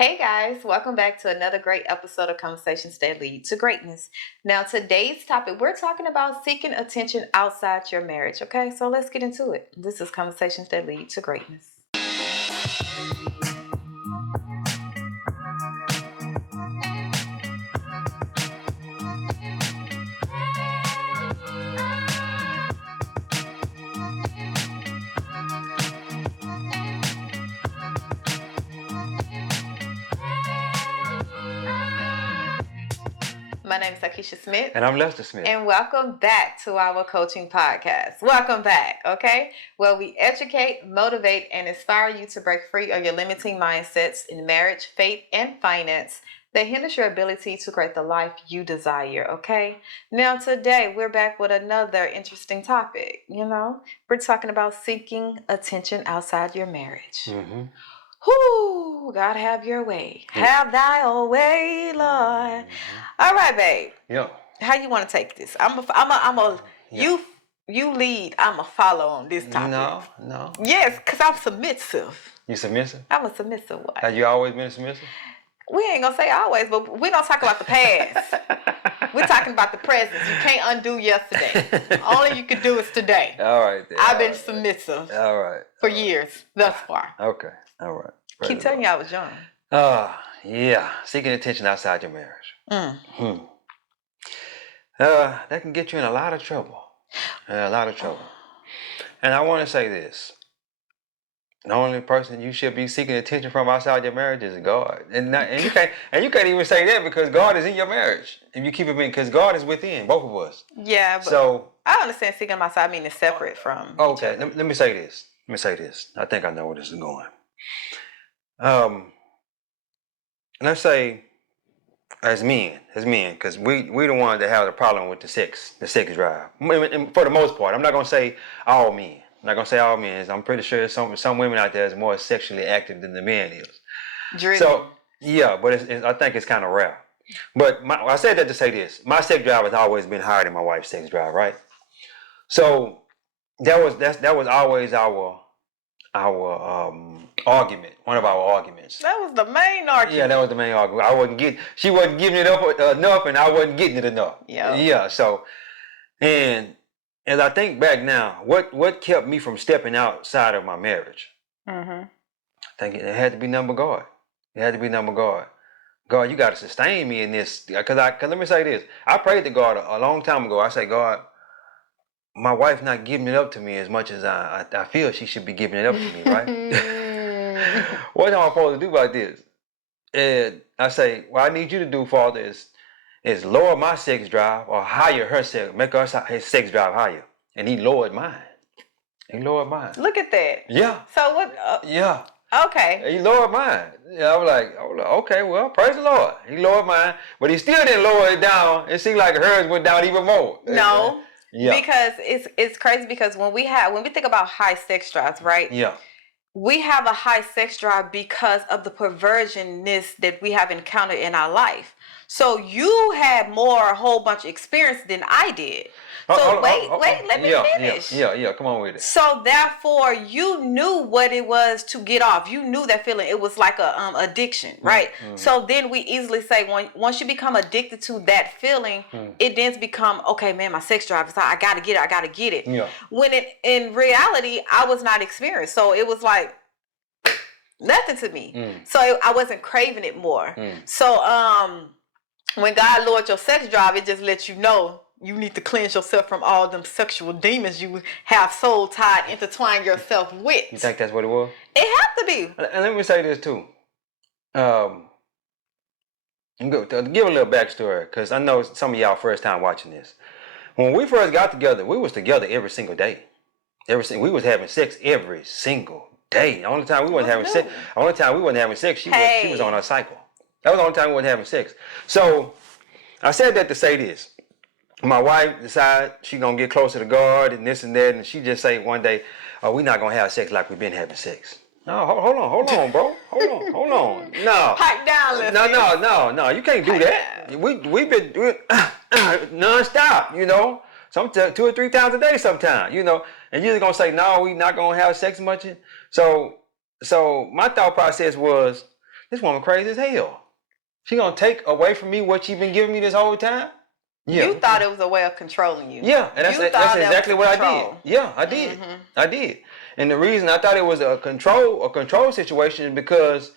Hey guys, welcome back to another great episode of Conversations That Lead to Greatness. Now, today's topic, we're talking about seeking attention outside your marriage. Okay, so let's get into it. This is Conversations That Lead to Greatness. My name is Akisha Smith. And I'm Lester Smith. And welcome back to our coaching podcast. Welcome back, okay? Where we educate, motivate, and inspire you to break free of your limiting mindsets in marriage, faith, and finance that hinders your ability to create the life you desire, okay? Now, today, we're back with another interesting topic, We're talking about seeking attention outside your marriage. Mm-hmm. Whoo, God, have your way. Have thy own way, Lord. All right, babe. Yeah. How you want to take this? You lead. I'm a follow on this topic. No. Yes, because I'm submissive. You submissive? I'm a submissive wife. Have you always been submissive? We ain't going to say always, but we're going to talk about the past. We're talking about the present. You can't undo yesterday. Only you can do is today. All right. Then. I've been submissive. All right. For years, thus far. Okay. All right. Keep telling you I was young. Yeah. Seeking attention outside your marriage. That can get you in a lot of trouble. And I want to say this. The only person you should be seeking attention from outside your marriage is God. And you can't even say that because God is in your marriage. If you keep it in, because God is within both of us. Yeah, but so I understand seeking them outside meaning separate from. Okay, let me say this. I think I know where this is going. Let's say as men, because we the ones that have the problem with the sex drive. For the most part, I'm not gonna say all men. I'm pretty sure some women out there is more sexually active than the man is. Driven. So yeah, but I think it's kind of rare. But I said that to say this: my sex drive has always been higher than my wife's sex drive, right? So that was always our argument, one of our arguments. That was the main argument. Yeah, that was the main argument. She wasn't giving it up enough, and I wasn't getting it enough. Yeah. So, and as I think back now, what kept me from stepping outside of my marriage? I think it had to be number God. God, you got to sustain me in this. Cause let me say this. I prayed to God a long time ago. I said, God, my wife not giving it up to me as much as I feel she should be giving it up to me, right? What am I supposed to do about this? And I say, what I need you to do, Father, is lower my sex drive or higher her sex, make his sex drive higher. And he lowered mine. Look at that. Yeah. So what? Yeah. Okay. He lowered mine. Yeah, I was like, okay, well, praise the Lord. He lowered mine, but he still didn't lower it down. It seemed like hers went down even more. No. Yeah. Because it's crazy because when we think about high sex drives, right? Yeah. We have a high sex drive because of the perversionness that we have encountered in our life. So you had a whole bunch of experience than I did. So wait, let me finish. Yeah, come on with it. So therefore, you knew what it was to get off. You knew that feeling. It was like a addiction, right? Mm-hmm. So then we easily say, once you become addicted to that feeling, it then become, okay, man, my sex drive is I gotta get it. Yeah. When in reality, I was not experienced. So it was like nothing to me. So I wasn't craving it more. So when God lowered your sex drive, it just lets you know you need to cleanse yourself from all them sexual demons you have soul tied, intertwined yourself with. You think that's what it was? It had to be. And let me say this too. Give a little backstory, because I know some of y'all first time watching this. When we first got together, we was together every single day. We was having sex every single day. The only time we wasn't having sex, she was on her cycle. That was the only time we wasn't having sex. So I said that to say this. My wife decided she gonna get closer to God and this and that, and she just say one day, we're not gonna have sex like we've been having sex. No, hold on, bro. Hold on. No. Pipe down, listen. No. You can't do that. We've been doing non-stop, some 2 or 3 times a day sometimes, and you're gonna say, no, we not gonna have sex much. So my thought process was, this woman crazy as hell. She gonna take away from me what she been giving me this whole time? Yeah. You thought it was a way of controlling you. Yeah, and that's exactly what I did. Yeah, I did. Mm-hmm. I did. And the reason I thought it was a control situation is because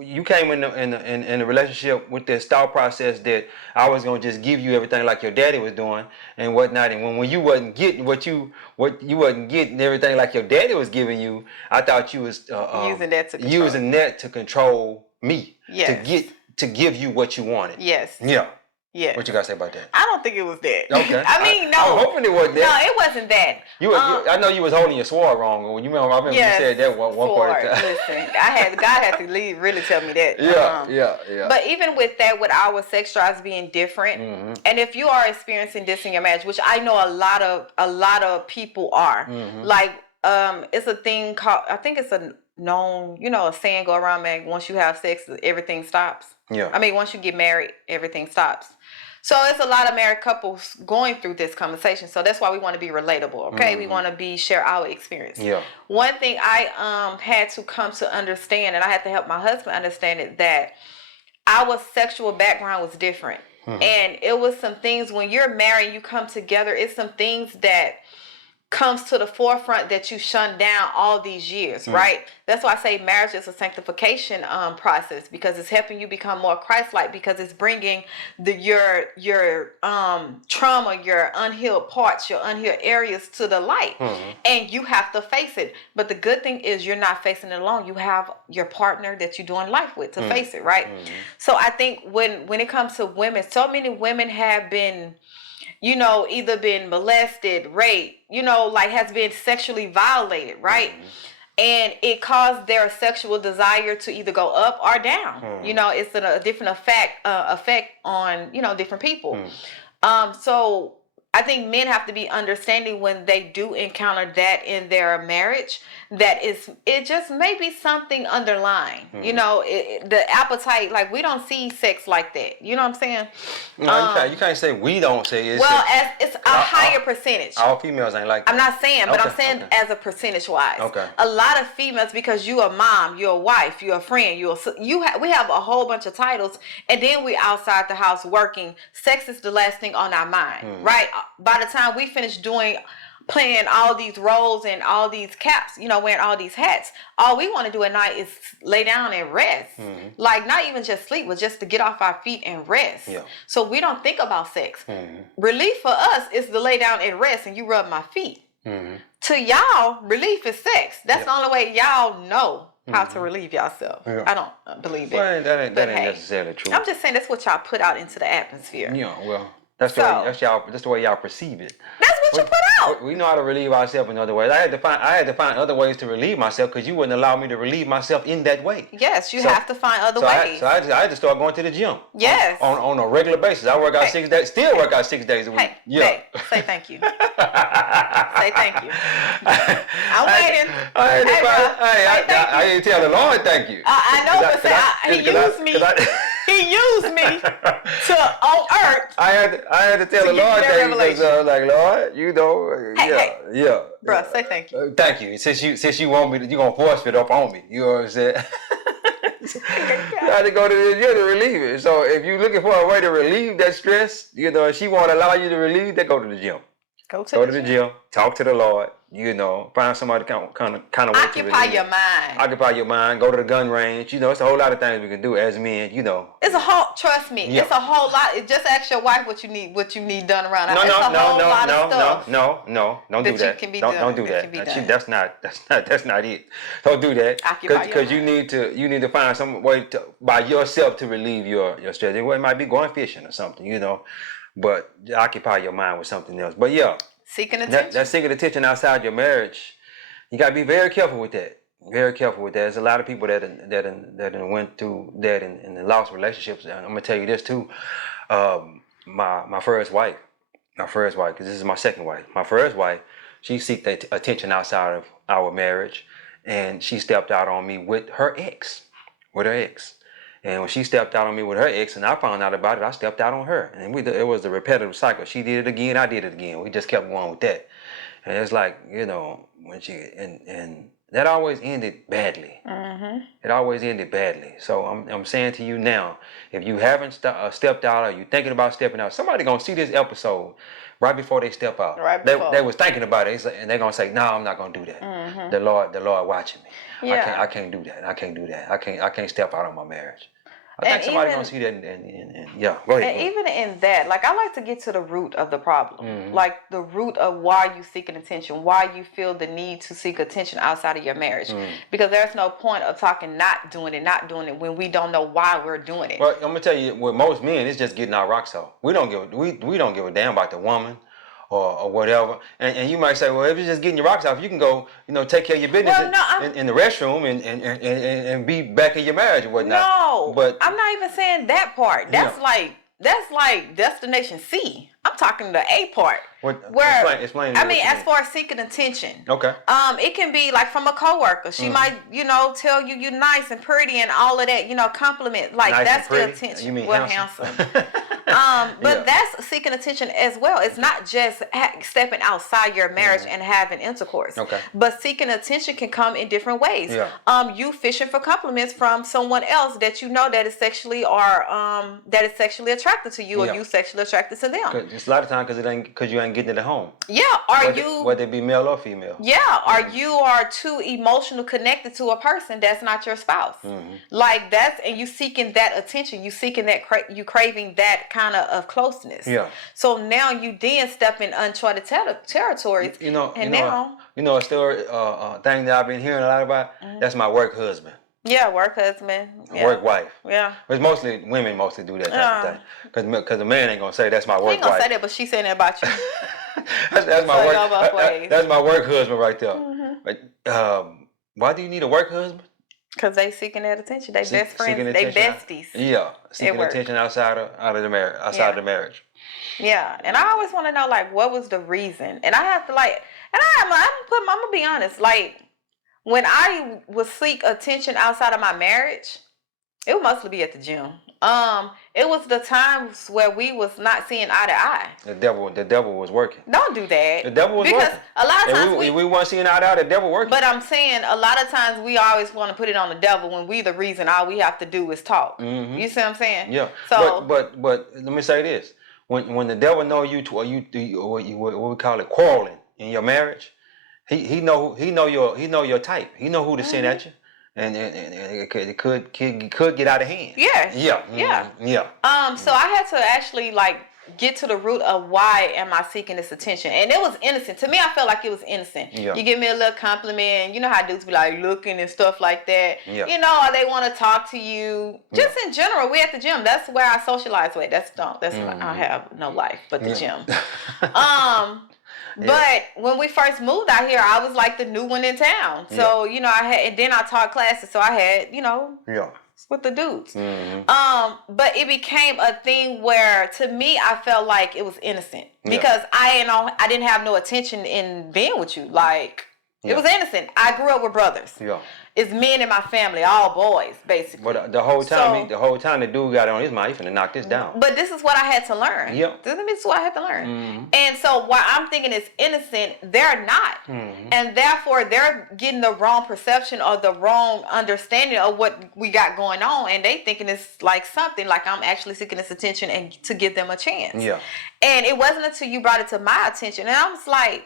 you came in the relationship with this thought process that I was gonna just give you everything like your daddy was doing and whatnot. And when you wasn't getting what you wasn't getting everything like your daddy was giving you, I thought you was using that to control me. Yes. To give you what you wanted. Yes. Yeah. Yeah. What you gotta say about that? I don't think it was that. Okay. I mean, no. I'm hoping it wasn't that. No, it wasn't that. I know you was holding your sword wrong. When you remember, I remember you said that one part of the time. Listen, God had to really tell me that. Yeah. But even with that, with our sex drives being different, and if you are experiencing this in your marriage, which I know a lot of people are, like it's a thing called, I think it's a known, a saying go around, man. Once you have sex, everything stops. Yeah. I mean, once you get married, everything stops. So it's a lot of married couples going through this conversation. So that's why we want to be relatable, okay? We want to share our experience. Yeah. One thing I had to come to understand, and I had to help my husband understand it, that our sexual background was different. And it was some things, when you're married, you come together, it's some things that comes to the forefront that you shunned down all these years, right? That's why I say marriage is a sanctification process, because it's helping you become more Christ-like, because it's bringing your trauma, your unhealed parts, your unhealed areas to the light, and you have to face it. But the good thing is you're not facing it alone. You have your partner that you're doing life with to face it, right? So I think when it comes to women, so many women have been, either been molested, raped, has been sexually violated, right? And it caused their sexual desire to either go up or down. It's a different effect on, different people. So I think men have to be understanding when they do encounter that in their marriage, that it just may be something underlying. The appetite, like we don't see sex like that. You know what I'm saying? No, you can't say we don't say it. As it's a higher percentage. All females ain't like that. I'm not saying, but I'm saying as a percentage wise. Okay. A lot of females, because you're a mom, you're a wife, you're a friend, we have a whole bunch of titles, and then we outside the house working. Sex is the last thing on our mind, right? By the time we finish playing all these roles and all these caps, wearing all these hats, all we want to do at night is lay down and rest. Like not even just sleep, but just to get off our feet and rest. Yeah. So we don't think about sex. Relief for us is to lay down and rest and you rub my feet. To y'all, relief is sex. That's the only way y'all know how to relieve yourself. Yeah. I don't believe it. Well, that ain't necessarily true. I'm just saying that's what y'all put out into the atmosphere. Yeah, well, that's the way y'all perceive it. That's what you put out. We know how to relieve ourselves in other ways. I had to find other ways to relieve myself, because you wouldn't allow me to relieve myself in that way. Yes, you have to find other ways. I had to start going to the gym. Yes. On a regular basis. I work out 6 days. Still work out 6 days a week. Hey, say thank you. Say thank you. I'm waiting. I didn't tell the Lord thank you. I know, but He used me. He used me on earth. I had to tell the Lord thank you, because I was like, Lord, yeah. Bruh, say thank you. Thank you. Since you want me, you're gonna force it up on me. You know what I'm saying? You had to go to the gym to relieve it. So if you're looking for a way to relieve that stress, if she won't allow you to relieve that, go to the gym. Go to the gym. Talk to the Lord. Find somebody kind of occupy your mind. Occupy your mind. Go to the gun range. It's a whole lot of things we can do as men. It's a whole. Trust me. Yeah. It's a whole lot. Just ask your wife what you need done around. No. Don't do that. Don't do that. That's not it. Don't do that. Because you need to find some way by yourself to relieve your stress. It might be going fishing or something. But occupy your mind with something else. But yeah. Seeking attention. That seeking attention outside your marriage, you gotta be very careful with that. Very careful with that. There's a lot of people that went through that and lost relationships. And I'm gonna tell you this too. My first wife, because this is my second wife. My first wife, she seeked that attention outside of our marriage, and she stepped out on me with her ex. And when she stepped out on me with her ex, and I found out about it, I stepped out on her. And it was a repetitive cycle. She did it again, I did it again. We just kept going with that. And it's like, when she, and that always ended badly. Mm-hmm. It always ended badly. So I'm saying to you now, if you haven't stepped out or you thinking about stepping out, somebody gonna see this episode right before they step out. Right They before. was thinking about it, and they're gonna say, "No, I'm not gonna do that. Mm-hmm. The Lord watching me. Yeah. I can't do that. I can't do that. I can't step out on my marriage." I And think somebody even- gonna see that, and yeah, go ahead. And even in that, like, I like to get to the root of the problem. Mhm. Like, the root of why you seeking attention, why you feel the need to seek attention outside of your marriage. Because there's no point of talking not doing it when we don't know why we're doing it. Well, I'm gonna tell you, with most men, it's just getting our rocks off. We don't give a damn about the woman or whatever. And you might say, well, if it's just getting your rocks off, you can go, take care of your business Well, no, in the restroom and be back in your marriage or whatnot. No, but I'm not even saying that part. That's like destination C. I'm talking the A part. Explain I what mean, you as mean. far as seeking attention. Okay. It can be like from a coworker. She might, tell you you're nice and pretty and all of that, compliment. Like, Nice that's and pretty? the attention. You mean well, handsome? But Yeah. that's seeking attention as well. It's not just stepping outside your marriage and having intercourse. Okay. But seeking attention can come in different ways. Yeah. You fishing for compliments from someone else that you know that is sexually attracted to you, Yeah. or you sexually attracted to them. It's a lot of times because you ain't getting it at home. Yeah. Whether it be male or female. Yeah, or you are too emotional connected to a person that's not your spouse. Like, and you seeking that attention, you seeking that, you craving that kind of closeness. Yeah. So now you then step in uncharted territories. A story, thing that I've been hearing a lot about. That's my work husband. Yeah, work husband. Yeah. Work wife. Yeah. It's mostly women do that type of thing. Because the man ain't gonna say that's my work wife. He ain't gonna say that, but she's saying that about you. that's my So go both work. ways. That's my work husband right there. But why do you need a work husband? Because they seeking that attention. They best friends. Seeking They attention besties. Yeah, seeking work. attention outside of the marriage. Outside of the marriage. Yeah, and I always want to know, like, what was the reason? And I have to, like, and I'm gonna be honest, like, when I would seek attention outside of my marriage, it would mostly be at the gym. It was the times where we was not seeing eye to eye. The devil was working. Don't do that. The devil was working. Because a lot of times we weren't seeing eye to eye. The devil working. But I'm saying a lot of times we always want to put it on the devil when we the reason all we have to do is talk. You see what I'm saying? Yeah. So, but let me say this: when the devil know you to, or what we call it, quarreling in your marriage, he know your type. He know who to send at you. And it could get out of hand. Yeah. Yeah. Yeah. So I had to actually, like, get to the root of why am I seeking this attention. And it was innocent. To me, I felt like it was innocent. Yeah. You give me a little compliment, and you know how dudes be like looking and stuff like that. Yeah. Or they want to talk to you. Just in general, we at the gym. That's where I socialize with. That's I have no life but the gym. But when we first moved out here, I was like the new one in town. So, and then I taught classes. So I had, with the dudes. But it became a thing where, to me, I felt like it was innocent because I didn't have no attention in being with you. Like, it was innocent. I grew up with brothers. Yeah. It's men in my family, all boys, basically. But the whole time, the dude got on his mind, he finna knock this down. But this is what I had to learn. Yep. This is what I had to learn. And so while I'm thinking it's innocent, they're not. And therefore, they're getting the wrong perception or the wrong understanding of what we got going on. And they thinking it's like something, like I'm actually seeking this attention and to give them a chance. Yeah. And it wasn't until you brought it to my attention. And I was like,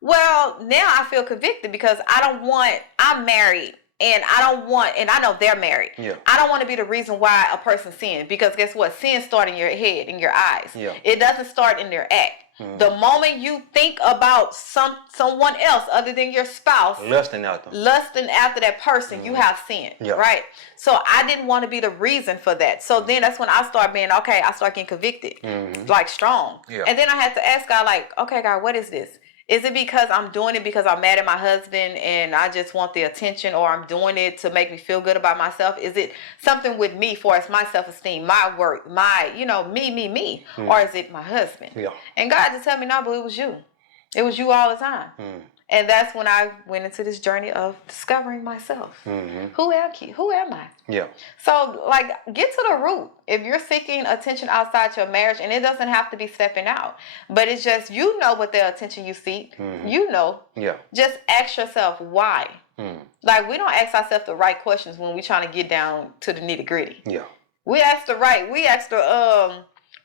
well, now I feel convicted because I'm married. And I know they're married. Yeah. I don't want to be the reason why a person sins, because guess what? Sin starts in your head, in your eyes. Yeah. It doesn't start in their act. The moment you think about someone else other than your spouse, lusting after that person, you have sinned, right? So I didn't want to be the reason for that. So then that's when I start being, I start getting convicted, like strong. Yeah. And then I had to ask God, like, okay, God, what is this? Is it because I'm doing it because I'm mad at my husband and I just want the attention, or I'm doing it to make me feel good about myself? Is it something with me for as my self-esteem, my work, my, me? Or is it my husband? Yeah. And God just tell me, no, but it was you. It was you all the time. And that's when I went into this journey of discovering myself. Who am I? Yeah. So, like, get to the root. If you're seeking attention outside your marriage, and it doesn't have to be stepping out, but it's just, what the attention you seek. Yeah. Just ask yourself, why? Like, we don't ask ourselves the right questions when we're trying to get down to the nitty gritty. Yeah. We ask the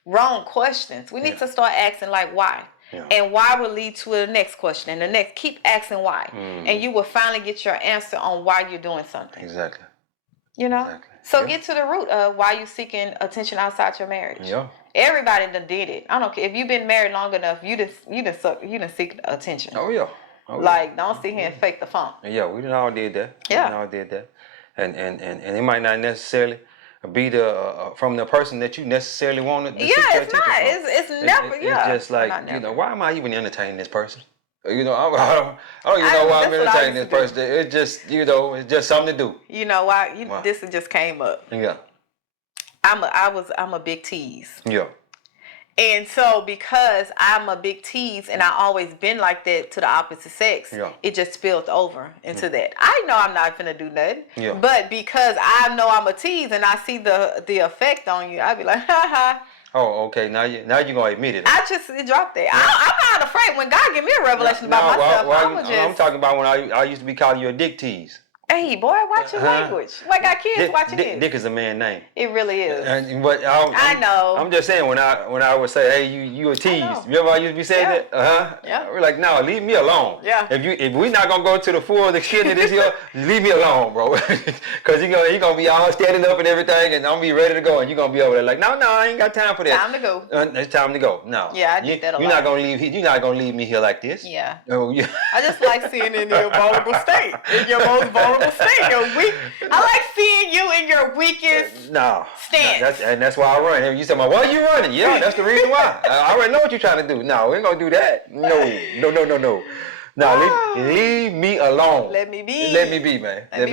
wrong questions. We need to start asking, like, why? Yeah. And why will lead to the next question and the next. Keep asking why. And you will finally get your answer on why you're doing something. Exactly. You know? Exactly. So get to the root of why you're seeking attention outside your marriage. Yeah. Everybody done did it. I don't care. If you've been married long enough, you done seek attention. Oh yeah. Like, don't sit here and fake the funk. Yeah, we done all did that. Yeah. We done all did that. And it might not necessarily be from the person that you necessarily wanted to seek your it's not. attention from. It's never, It's just like, why am I even entertaining this person? I don't even know why I'm entertaining this person. It's just, it's just something to do. You know why? This just came up. Yeah. I'm a big tease. Yeah. And so because I'm a big tease and I always been like that to the opposite sex, it just spilled over into that. I know I'm not finna do nothing. Yeah. But because I know I'm a tease and I see the effect on you, I be like, ha ha. Oh, okay. Now you're gonna admit it. I just dropped that. I'm not afraid when God give me a revelation about myself. I'm talking about when I used to be calling you a dick tease. Hey, boy, watch your language. I got kids watching this. Dick is a man name. It really is. I know. I'm just saying when I would say, hey, you a tease. Remember I used to be saying that? Yeah. We're like, no, leave me alone. Yeah. If we're not gonna go to the full extent of this here, leave me alone, bro. Cause you're gonna be all standing up and everything, and I'm gonna be ready to go, and you're gonna be over there like, no, I ain't got time for that. Time to go. It's time to go. No. Yeah, I did that a lot. You're not gonna leave me here like this. Yeah. Oh yeah. I just like seeing in your vulnerable state, in your most vulnerable state, your weak. I like seeing you in your weakest stance. That's why I run. You said, why are you running? Yeah, that's the reason why. I already know what you're trying to do. No, we ain't gonna do that. No. No, leave me alone. Let me be. Let me be, man. Let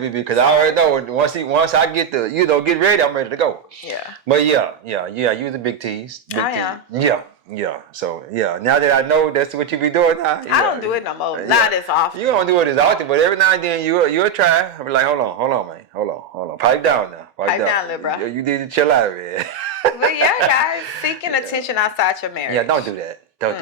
me be. Because I already know once I get get ready, I'm ready to go. Yeah. But yeah. You're the big tease. I am. Yeah. So now that I know that's what you be doing now. I don't do it no more. Not as often. You don't do it as often, but every now and then you'll try. I'll be like, hold on, man. Hold on. Pipe down now. Pipe down, little bro. You need to chill out, man. But yeah, guys, seeking attention outside your marriage. Yeah, don't do that. Don't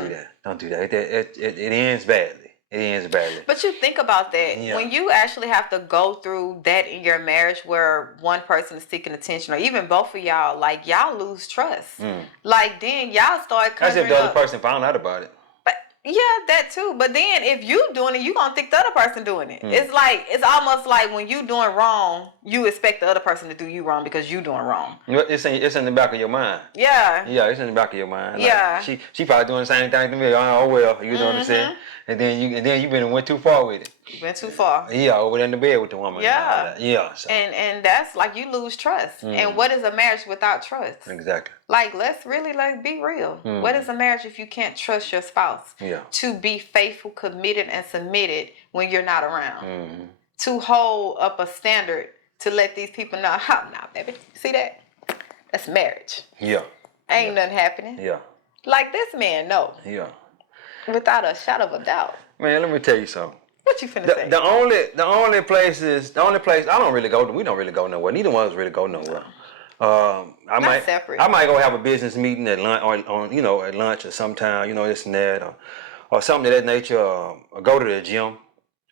do that. It ends badly. But you think about that. Yeah. When you actually have to go through that in your marriage where one person is seeking attention, or even both of y'all, like, y'all lose trust. Like, then y'all start As covering if the other up. person found out about it. But yeah, that too. But then if you doing it, you gonna think the other person doing it. It's almost like when you doing wrong, you expect the other person to do you wrong because you doing wrong. It's in the back of your mind. Yeah. Yeah, it's in the back of your mind. Like, yeah. She probably doing the same thing to me. Oh well, you know what I'm saying? And then you went too far with it. You went too far. Yeah, over there in the bed with the woman. Yeah. Yeah. So. And that's like you lose trust. And what is a marriage without trust? Exactly. Like, let's really be real. What is a marriage if you can't trust your spouse? Yeah. To be faithful, committed, and submitted when you're not around. To hold up a standard to let these people know, nah, baby. See that? That's marriage. Yeah. Ain't nothing happening. Yeah. Like this man, no. Yeah. Without a shadow of a doubt. Man, let me tell you something. What you finna say? The only place I don't really go to. We don't really go nowhere. Neither one of us really go nowhere. I might go have a business meeting at lunch, at lunch or sometime, this and that, or something of that nature. Or go to the gym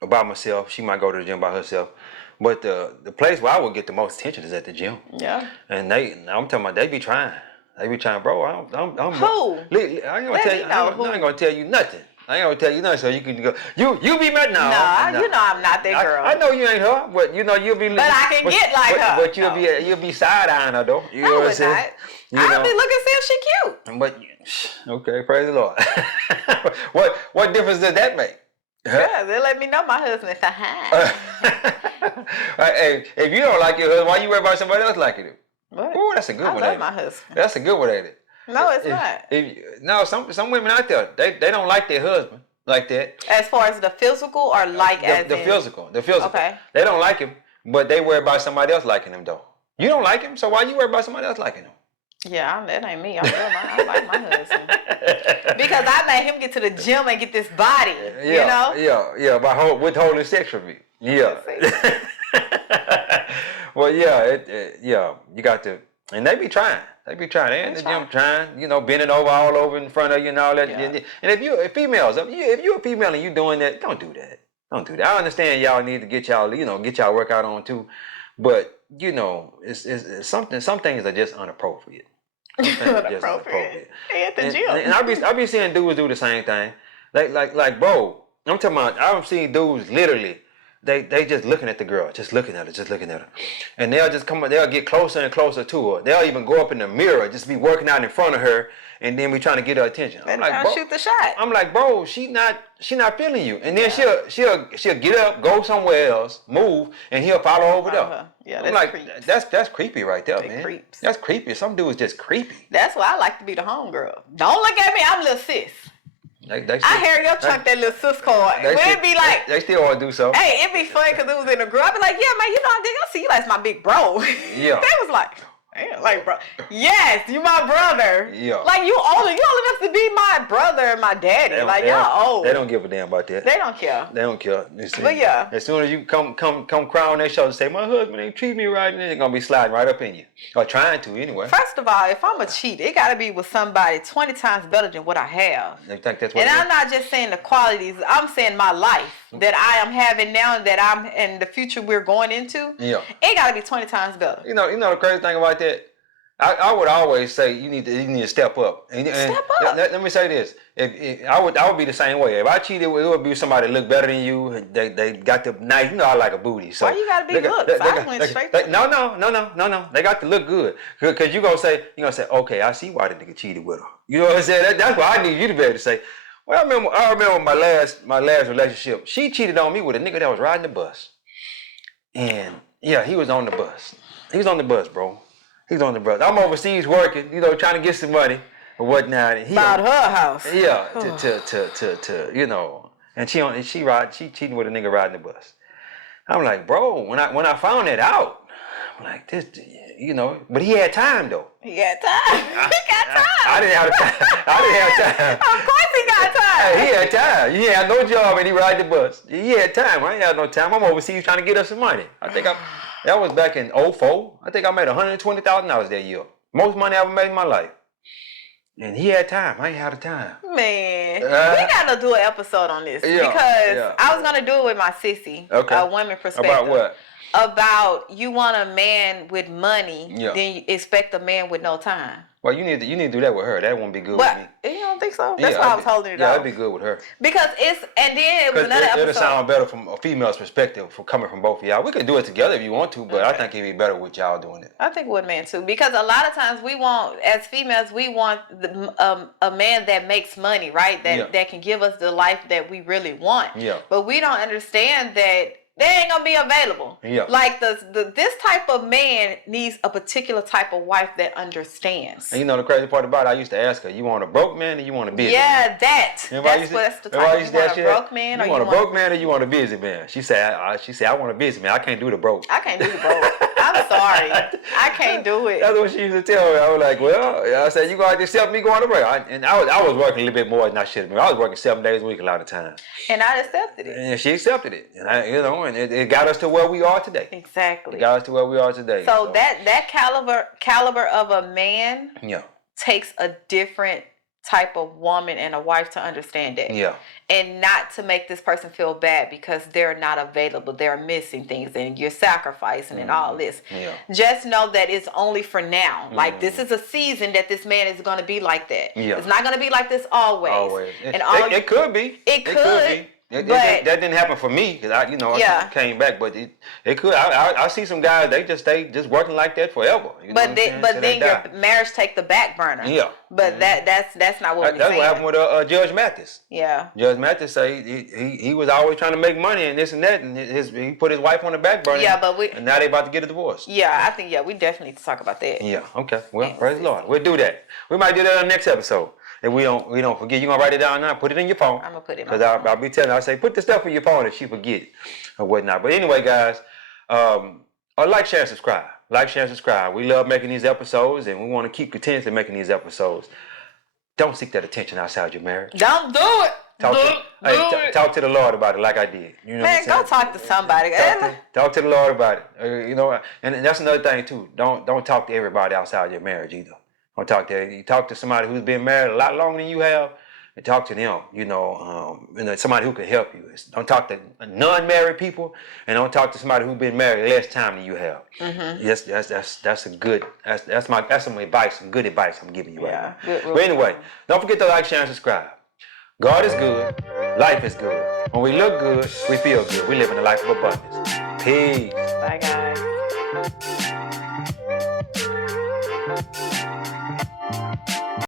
by myself. She might go to the gym by herself. But the place where I would get the most attention is at the gym. Yeah. And I'm talking about they be trying. They be trying, bro. I'm who? I ain't gonna tell you nothing. I ain't gonna tell you nothing, so you can go. You be mad now. No, you know I'm not that girl. I know you ain't her, but you'll be. But I can get like her. But you'll be side eyeing her though. You know what I'm saying? I'll be looking see if she cute. But okay, praise the Lord. What difference does that make? Yeah, they let me know my husband is a high. Hey, if you don't like your husband, why you worry about somebody else liking him? What? Oh, that's a good one. I love my husband. That's a good one, ain't it? No, it's not. Some women out there, they don't like their husband like that. As far as the physical or the physical. Okay. They don't like him, but they worry about somebody else liking him though. You don't like him, so why you worry about somebody else liking him? Yeah, that ain't me. I like my husband. Because I made him get to the gym and get this body, you know? Yeah, by withholding sex from me. Yeah. Well, you got to, and they be trying. They in the gym trying, bending over all over in front of you and all that. Yeah. And if you're a female and you doing that, don't do that. Don't do that. I understand y'all need to get y'all workout on too, but it's something. Some things are just inappropriate. Some things are just inappropriate. At the gym. And I be seeing dudes do the same thing. Like, bro, I'm talking about. I've seen dudes literally. They just looking at the girl, just looking at her, and they'll get closer and closer to her. They'll even go up in the mirror, just be working out in front of her, and then be trying to get her attention. I'm like, bro, shoot the shot. I'm like, bro, she not feeling you, and then she'll get up, go somewhere else, move, and he'll follow over there. Yeah, I'm like, that's creepy right there, man. Creeps. That's creepy. Some dudes just creepy. That's why I like to be the homegirl. Don't look at me, I'm little sis. I hear your chunk that little sis card. It'd be like they still want to do so. Hey, it'd be funny because it was in a group. I'd be like, yeah, man, I see you as my big bro. Yeah. They was like, man, like, bro, yes, you my brother. Yeah. Like you old enough to be my brother and my daddy. Like y'all old. They don't give a damn about that. They don't care. They don't care. But yeah. As soon as you come cry on their shoulder and say, my husband ain't treat me right, and they're gonna be sliding right up in you. Or trying to anyway. First of all, if I'm a cheat, it gotta be with somebody 20 times better than what I have. They think that's what and I'm not just saying the qualities, I'm saying my life that I am having now and that I'm in the future we're going into. Yeah. It gotta be 20 times better. You know the crazy thing about that? I would always say you need to step up. Step up. Let me say this: if I would be the same way. If I cheated, it would be somebody that looked better than you. They got the nice. I like a booty. So why you gotta be looks? I went straight. No. They got to look good because you gonna say okay, I see why the nigga cheated with her. You know what I'm saying? That's why I need you to be able to say. Well, I remember my last relationship. She cheated on me with a nigga that was riding the bus, and yeah, he was on the bus. He was on the bus, bro. He's on the bus. I'm overseas working, trying to get some money or whatnot. And about her house. Yeah, and she cheating with a nigga riding the bus. I'm like, bro, when I found that out, I'm like, this, but he had time though. He had time. He got time. I didn't have time. Of course he got time. Hey, he had time. He had no job and he ride the bus. He had time. I ain't had no time. I'm overseas trying to get us some money. That was back in 2004. I think I made $120,000 that year. Most money I ever made in my life. And he had time. I ain't had the time. Man, we gotta do an episode on this because I was gonna do it with my sissy, a women perspective. About what? About you want a man with money, then you expect a man with no time. Well, you need to do that with her. That won't be good with me. You don't think so? That's why I was holding it off. Yeah, that'd be good with her. Because and then it was another episode. It'll sound better from a female's perspective coming from both of y'all. We could do it together if you want to, but I think it'd be better with y'all doing it. I think with men too, because a lot of times as females, we want a man that makes money, right? That can give us the life that we really want. Yeah. But we don't understand that they ain't gonna be available. Yeah. Like this type of man needs a particular type of wife that understands. And the crazy part about it, I used to ask her, you want a broke man or you want a busy man? Yeah, that's the type. You want a broke man or you want a broke man or you want a busy man? She said, I want a busy man. I can't do the broke. I can't do the broke. I'm sorry. I can't do it. That's what she used to tell me. I was like, well, I said, you gonna accept me going to break. I was working a little bit more than I should have been. I was working 7 days a week a lot of times. And I accepted it. And she accepted it. And and it got us to where we are today. Exactly. It got us to where we are today. So that caliber of a man takes a different type of woman and a wife to understand it. Yeah. And not to make this person feel bad because they're not available. They're missing things and you're sacrificing and all this. Yeah. Just know that it's only for now. Like this is a season that this man is going to be like that. Yeah. It's not going to be like this always. And it could be. It could be. That didn't happen for me because I came back, but it could. I see some guys they just working like that forever. But then your marriage take the back burner. Yeah. But that's not what we're saying. That's what happened with Judge Mathis. Yeah. Judge Mathis say he was always trying to make money and this and that, and he put his wife on the back burner. Yeah, and now they about to get a divorce. Yeah, I think we definitely need to talk about that. Yeah. Okay. Well, praise the Lord. We'll do that. We might do that on the next episode. If we don't forget, you gonna write it down now. Put it in your phone. I'm gonna put it in my phone. Because I'll be telling her, I say, put the stuff in your phone if she forget it or whatnot. But anyway, guys, like, share, and subscribe. Like, share, and subscribe. We love making these episodes, and we want to keep continuously making these episodes. Don't seek that attention outside your marriage. Don't do it. Talk to the Lord about it, like I did. Man, go talk to somebody. Talk to the Lord about it. And that's another thing too. Don't talk to everybody outside your marriage either. You talk to somebody who's been married a lot longer than you have, and talk to them. Somebody who can help you. Don't talk to non-married people, and don't talk to somebody who's been married less time than you have. Yes, that's some advice, some good advice I'm giving you right now. But anyway, don't forget to like, share, and subscribe. God is good. Life is good. When we look good, we feel good. We live in a life of abundance. Peace. Bye, guys.